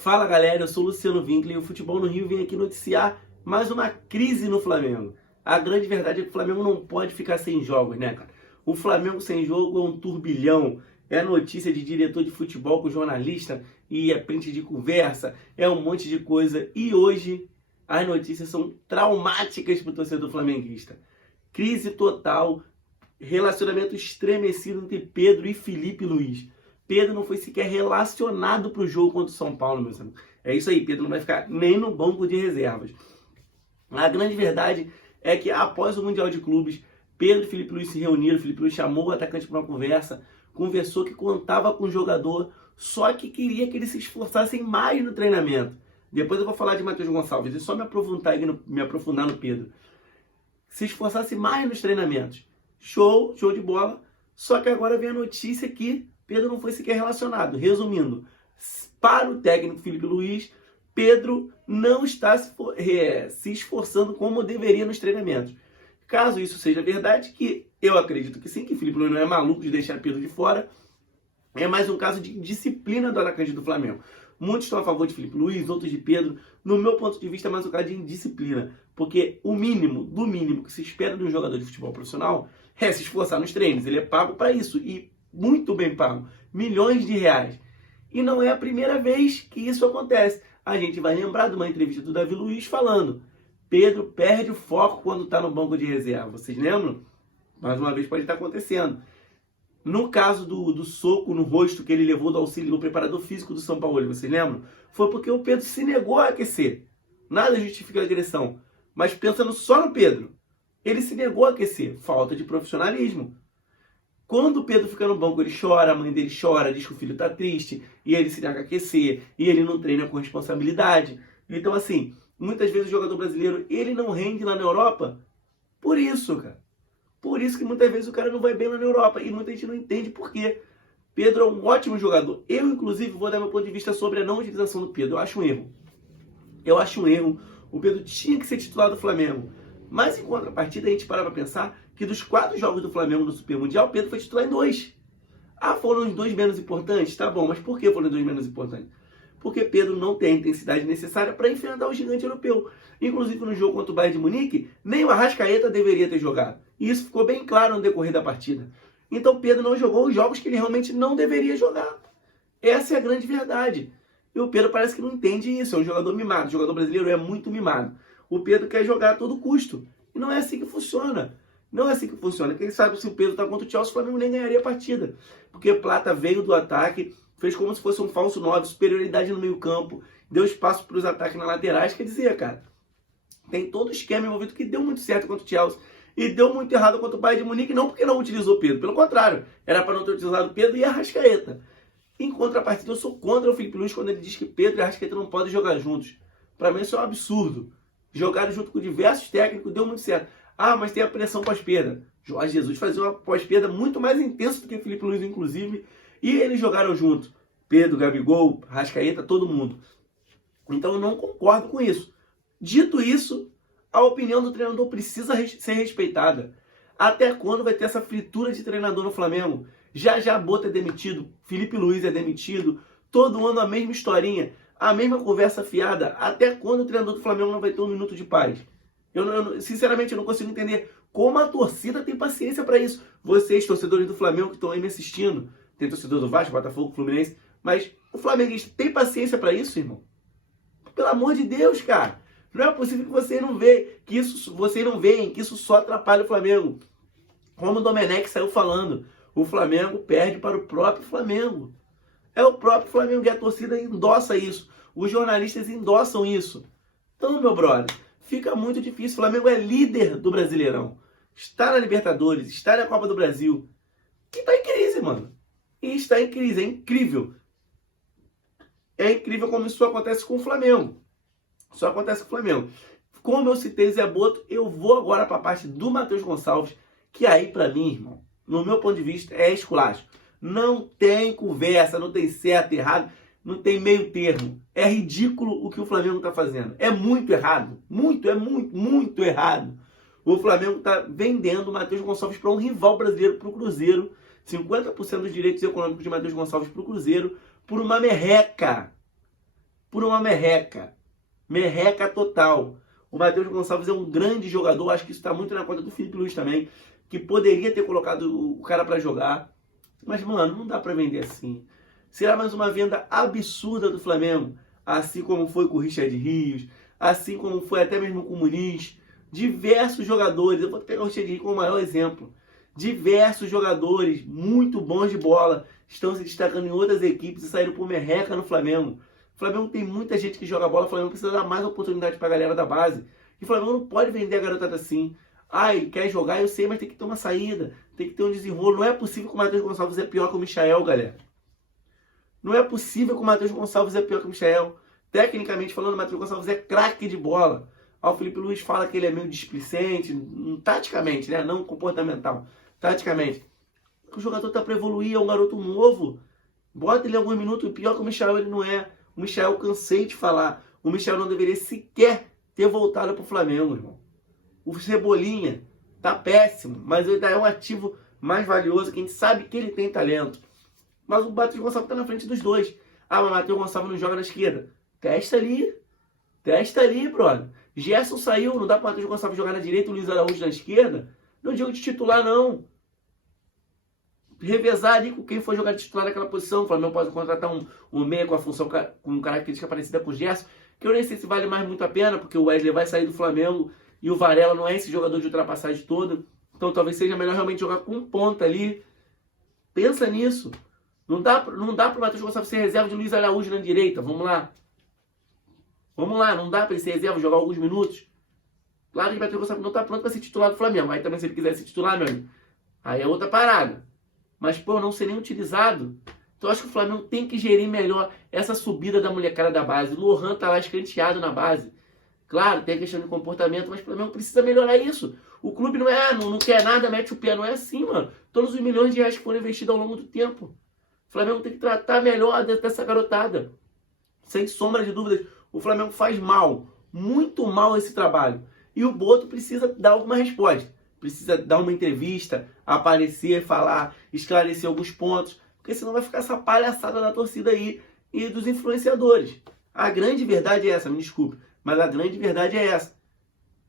Fala galera, eu sou o Luciano Winkler e o Futebol no Rio vem aqui noticiar mais uma crise no Flamengo. A grande verdade é que o Flamengo não pode ficar sem jogos, né, cara? O Flamengo sem jogo é um turbilhão, é notícia de diretor de futebol com jornalista e é print de conversa, é um monte de coisa. E hoje as notícias são traumáticas para o torcedor flamenguista. Crise total, relacionamento estremecido entre Pedro e Felipe Luiz. Pedro não foi sequer relacionado para o jogo contra o São Paulo, meus amigos. É isso aí, Pedro não vai ficar nem no banco de reservas. A grande verdade é que após o Mundial de Clubes, Pedro e Felipe Luiz se reuniram, o Felipe Luiz chamou o atacante para uma conversa, conversou que contava com o jogador, só que queria que eles se esforçassem mais no treinamento. Depois eu vou falar de Matheus Gonçalves, e só me aprofundar no Pedro. Se esforçasse mais nos treinamentos. Show de bola. Só que agora vem a notícia que Pedro não foi sequer relacionado. Resumindo, para o técnico Felipe Luiz, Pedro não está se esforçando como deveria nos treinamentos. Caso isso seja verdade, que eu acredito que sim, que Felipe Luiz não é maluco de deixar Pedro de fora, é mais um caso de disciplina do atacante do Flamengo. Muitos estão a favor de Felipe Luiz, outros de Pedro. No meu ponto de vista, é mais um caso de indisciplina. Porque o mínimo, do mínimo que se espera de um jogador de futebol profissional é se esforçar nos treinos. Ele é pago para isso. E muito bem pago. Milhões de reais. E não é a primeira vez que isso acontece. A gente vai lembrar de uma entrevista do Davi Luiz falando: Pedro perde o foco quando está no banco de reserva. Vocês lembram? Mais uma vez pode estar acontecendo. No caso do soco no rosto que ele levou do auxílio do preparador físico do São Paulo, vocês lembram? Foi porque o Pedro se negou a aquecer. Nada justifica a agressão. Mas pensando só no Pedro, ele se negou a aquecer. Falta de profissionalismo. Quando o Pedro fica no banco, ele chora, a mãe dele chora, diz que o filho está triste, e ele se nega a aquecer, e ele não treina com responsabilidade. Então, assim, muitas vezes o jogador brasileiro, ele não rende lá na Europa por isso, cara. Por isso que muitas vezes o cara não vai bem lá na Europa. E muita gente não entende por quê. Pedro é um ótimo jogador. Eu, inclusive, vou dar meu ponto de vista sobre a não utilização do Pedro. Eu acho um erro. O Pedro tinha que ser titular do Flamengo. Mas, em contrapartida, a gente para pensar que dos 4 jogos do Flamengo no Super Mundial, o Pedro foi titular em 2. Ah, foram os 2 menos importantes? Tá bom, mas por que foram os 2 menos importantes? Porque Pedro não tem a intensidade necessária para enfrentar o gigante europeu. Inclusive no jogo contra o Bayern de Munique, nem o Arrascaeta deveria ter jogado. E isso ficou bem claro no decorrer da partida. Então Pedro não jogou os jogos que ele realmente não deveria jogar. Essa é a grande verdade. E o Pedro parece que não entende isso. É um jogador mimado. O jogador brasileiro é muito mimado. O Pedro quer jogar a todo custo. E não é assim que funciona. Não é assim que funciona. Quem sabe se o Pedro está contra o Chelsea, o Flamengo nem ganharia a partida. Porque Plata veio do ataque, fez como se fosse um falso 9, superioridade no meio campo, deu espaço para os ataques na laterais. Quer dizer, cara, tem todo o esquema envolvido que deu muito certo contra o Chelsea e deu muito errado contra o Bayern de Munique, não porque não utilizou Pedro, pelo contrário, era para não ter utilizado Pedro e Arrascaeta. Em contrapartida, eu sou contra o Felipe Luiz quando ele diz que Pedro e Arrascaeta não podem jogar juntos. Para mim isso é um absurdo. Jogaram junto com diversos técnicos, deu muito certo. Ah, mas tem a pressão pós-perda. Jorge Jesus fazia uma pós-perda muito mais intensa do que o Felipe Luiz, inclusive, e eles jogaram junto. Pedro, Gabigol, Arrascaeta, todo mundo. Então eu não concordo com isso. Dito isso, a opinião do treinador precisa ser respeitada. Até quando vai ter essa fritura de treinador no Flamengo? Já Bota é demitido, Felipe Luiz é demitido, todo ano a mesma historinha, a mesma conversa fiada. Até quando o treinador do Flamengo não vai ter um minuto de paz? Sinceramente, eu não consigo entender como a torcida tem paciência para isso. Vocês, torcedores do Flamengo que estão aí me assistindo, tem torcedor do Vasco, Botafogo, Fluminense, mas o flamenguista tem paciência para isso, irmão? Pelo amor de Deus, cara. Não é possível que você não veja que isso só atrapalha o Flamengo. Como o Domenech saiu falando, o Flamengo perde para o próprio Flamengo. É o próprio Flamengo e a torcida endossa isso. Os jornalistas endossam isso. Então, meu brother, fica muito difícil. O Flamengo é líder do Brasileirão. Está na Libertadores, está na Copa do Brasil. E está em crise, mano. E está em crise, é incrível. É incrível como isso acontece com o Flamengo. Só acontece com o Flamengo. Como eu citei Zé Boto, eu vou agora para a parte do Matheus Gonçalves, que aí para mim, irmão, no meu ponto de vista, é esculacho. Não tem conversa, não tem certo, errado, não tem meio termo. É ridículo o que o Flamengo está fazendo. É muito errado. Muito errado. O Flamengo está vendendo o Matheus Gonçalves para um rival brasileiro, para o Cruzeiro. 50% dos direitos econômicos de Matheus Gonçalves para o Cruzeiro, por uma merreca. por uma merreca. Merreca total. O Matheus Gonçalves é um grande jogador, acho que isso está muito na conta do Felipe Luiz também, que poderia ter colocado o cara para jogar. Mas, mano, não dá para vender assim. Será mais uma venda absurda do Flamengo, assim como foi com o Richard Rios, assim como foi até mesmo com o Muniz. Diversos jogadores, eu vou pegar o Richard Rios como o maior exemplo. Diversos jogadores muito bons de bola estão se destacando em outras equipes e saíram por merreca no Flamengo. O Flamengo tem muita gente que joga bola, o Flamengo precisa dar mais oportunidade para a galera da base. E o Flamengo não pode vender a garotada assim. Ah, ele quer jogar, eu sei, mas tem que ter uma saída, tem que ter um desenrolo. Não é possível que o Matheus Gonçalves é pior que o Michael, galera. Não é possível que o Matheus Gonçalves é pior que o Michael. Tecnicamente falando, o Matheus Gonçalves é craque de bola. O Felipe Luiz fala que ele é meio displicente, taticamente, né? Não comportamental. Taticamente. O jogador tá para evoluir, é um garoto novo. Bota ele alguns minutos, o pior que o Michael ele não é. O Michael, cansei de falar. O Michael não deveria sequer ter voltado pro Flamengo, irmão. O Cebolinha tá péssimo, mas ele é um ativo mais valioso, que a gente sabe que ele tem talento. Mas o Matheus Gonçalves tá na frente dos dois. Ah, mas o Matheus Gonçalves não joga na esquerda. Testa ali, brother. Gerson saiu, não dá pro Matheus Gonçalves jogar na direita, o Luiz Araújo na esquerda. Não digo de titular, não. Revezar ali com quem for jogar de titular naquela posição. O Flamengo pode contratar um meia com a função, com característica parecida com o Gerson, que eu nem sei se vale mais muito a pena, porque o Wesley vai sair do Flamengo e o Varela não é esse jogador de ultrapassagem toda. Então talvez seja melhor realmente jogar com um ponta ali. Pensa nisso. Não dá pro Matheus Gonçalves ser reserva de Luiz Araújo na direita. Vamos lá, não dá para ele ser reserva, jogar alguns minutos. Claro que o Matheus Gonçalves não tá pronto para ser titular do Flamengo. Aí também, se ele quiser ser titular, meu amigo, aí é outra parada. Mas, pô, não ser nem utilizado. Então, acho que o Flamengo tem que gerir melhor essa subida da molecada da base. O Lohan tá lá escanteado na base. Claro, tem a questão de comportamento, mas o Flamengo precisa melhorar isso. O clube não quer nada, mete o pé. Não é assim, mano. Todos os milhões de reais que foram investidos ao longo do tempo. O Flamengo tem que tratar melhor dessa garotada. Sem sombra de dúvidas. O Flamengo faz mal, muito mal esse trabalho. E o Boto precisa dar alguma resposta. Precisa dar uma entrevista, aparecer, falar, esclarecer alguns pontos. Porque senão vai ficar essa palhaçada da torcida aí e dos influenciadores. A grande verdade é essa, me desculpe. Mas a grande verdade é essa.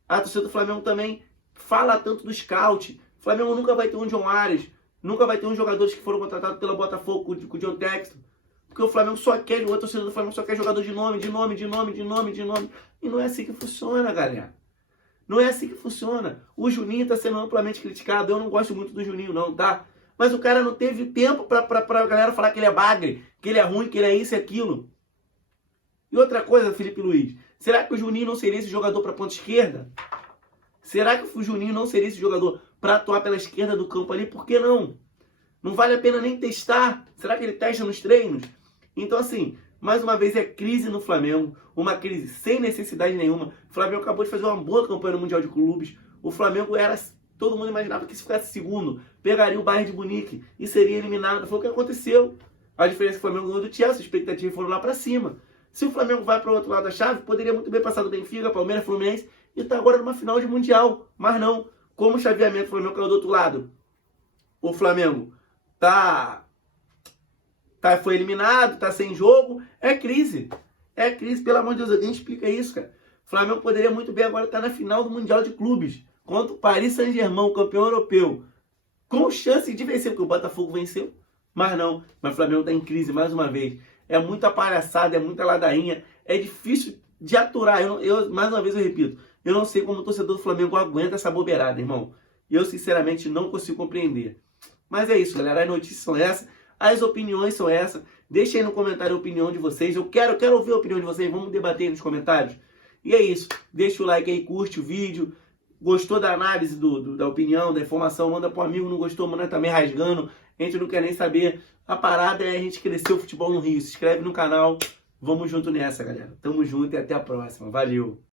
A torcida do Flamengo também fala tanto do scout. O Flamengo nunca vai ter um John Arias. Nunca vai ter uns jogadores que foram contratados pela Botafogo com o John Texton. Porque o Flamengo só quer, a torcida do Flamengo só quer jogador de nome. E não é assim que funciona, galera. Não é assim que funciona. O Juninho tá sendo amplamente criticado. Eu não gosto muito do Juninho, não, tá? Mas o cara não teve tempo pra galera falar que ele é bagre, que ele é ruim, que ele é isso e aquilo. E outra coisa, Felipe Luiz. Será que o Juninho não seria esse jogador pra ponta esquerda? Será que o Juninho não seria esse jogador pra atuar pela esquerda do campo ali? Por que não? Não vale a pena nem testar. Será que ele testa nos treinos? Então, assim, mais uma vez é crise no Flamengo. Uma crise sem necessidade nenhuma. O Flamengo acabou de fazer uma boa campanha no Mundial de Clubes. O Flamengo era... Todo mundo imaginava que se ficasse segundo, pegaria o Bayern de Munique e seria eliminado. Foi o que aconteceu. A diferença é que o Flamengo ganhou do Chelsea, as expectativas foram lá pra cima. Se o Flamengo vai para o outro lado da chave, poderia muito bem passar do Benfica, Palmeiras, Fluminense e tá agora numa final de Mundial. Mas não. Como o chaveamento, o Flamengo caiu do outro lado. O Flamengo foi eliminado, tá sem jogo. É crise. É crise, pelo amor de Deus. Alguém explica isso, cara. O Flamengo poderia muito bem agora estar na final do Mundial de Clubes. Contra o Paris Saint-Germain, campeão europeu. Com chance de vencer, porque o Botafogo venceu. Mas não. Mas o Flamengo tá em crise mais uma vez. É muita palhaçada, é muita ladainha. É difícil de aturar. Mais uma vez eu repito. Eu não sei como o torcedor do Flamengo aguenta essa bobeirada, irmão. Eu, sinceramente, não consigo compreender. Mas é isso, galera. As notícias são essas. As opiniões são essas. Deixa aí no comentário a opinião de vocês. Eu quero ouvir a opinião de vocês. Vamos debater aí nos comentários. E é isso. Deixa o like aí, curte o vídeo. Gostou da análise, da opinião, da informação? Manda pro amigo. Não gostou? Manda também rasgando. A gente não quer nem saber. A parada é a gente crescer o futebol no Rio. Se inscreve no canal. Vamos junto nessa, galera. Tamo junto e até a próxima. Valeu!